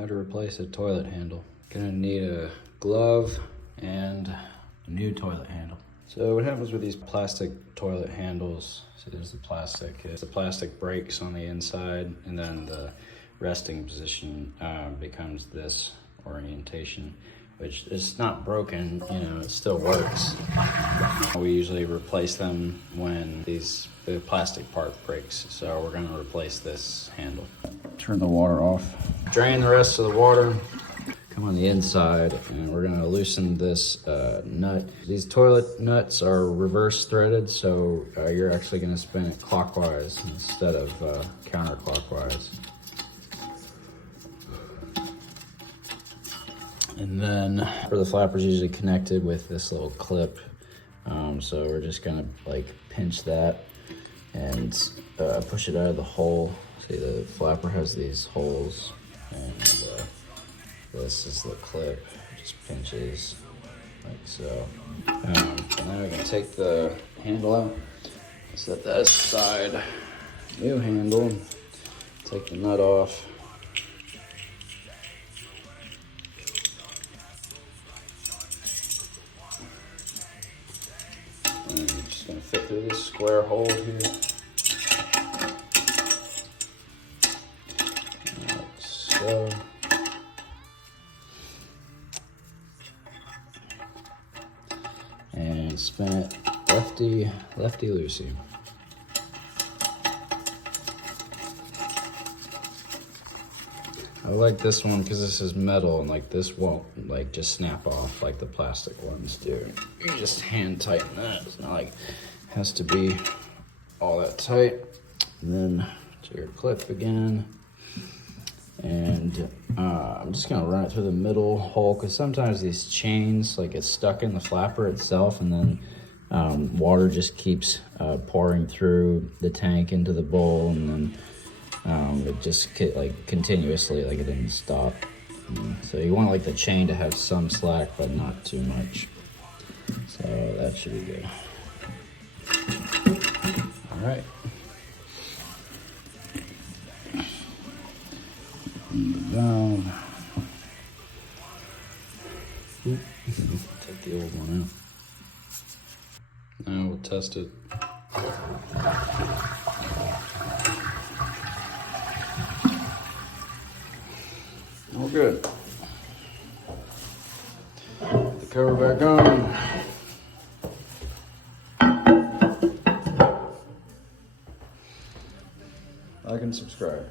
how to replace a toilet handle. Gonna need a glove and a new toilet handle. So what happens with these plastic toilet handles, see there's the plastic. The plastic breaks on the inside and then the resting position becomes this orientation, which is not broken, you know, it still works. We usually replace them when the plastic part breaks. So we're gonna replace this handle. Turn the water off. Drain the rest of the water. Come on the inside and we're gonna loosen this nut. These toilet nuts are reverse threaded, so you're actually gonna spin it clockwise instead of counterclockwise. And then for the flappers usually connected with this little clip. So we're just gonna like pinch that and push it out of the hole. See, the flapper has these holes, and this is the clip. It just pinches like so. Now we can take the handle out, set that aside. New handle. Take the nut off. And you're just gonna fit through this square hole here. Like so. And spin it lefty loosey. I like this one because this is metal and like this won't like just snap off like the plastic ones do. You just hand tighten that. It's not like it has to be all that tight. And then to your clip again. And I'm just gonna run it through the middle hole because sometimes these chains like get stuck in the flapper itself, and then water just keeps pouring through the tank into the bowl, and then it just like continuously, like it didn't stop. So you want like the chain to have some slack, but not too much. So that should be good. All right. Down. Take the old one out. Now we'll test it. All good. Put the cover back on. Like and subscribe.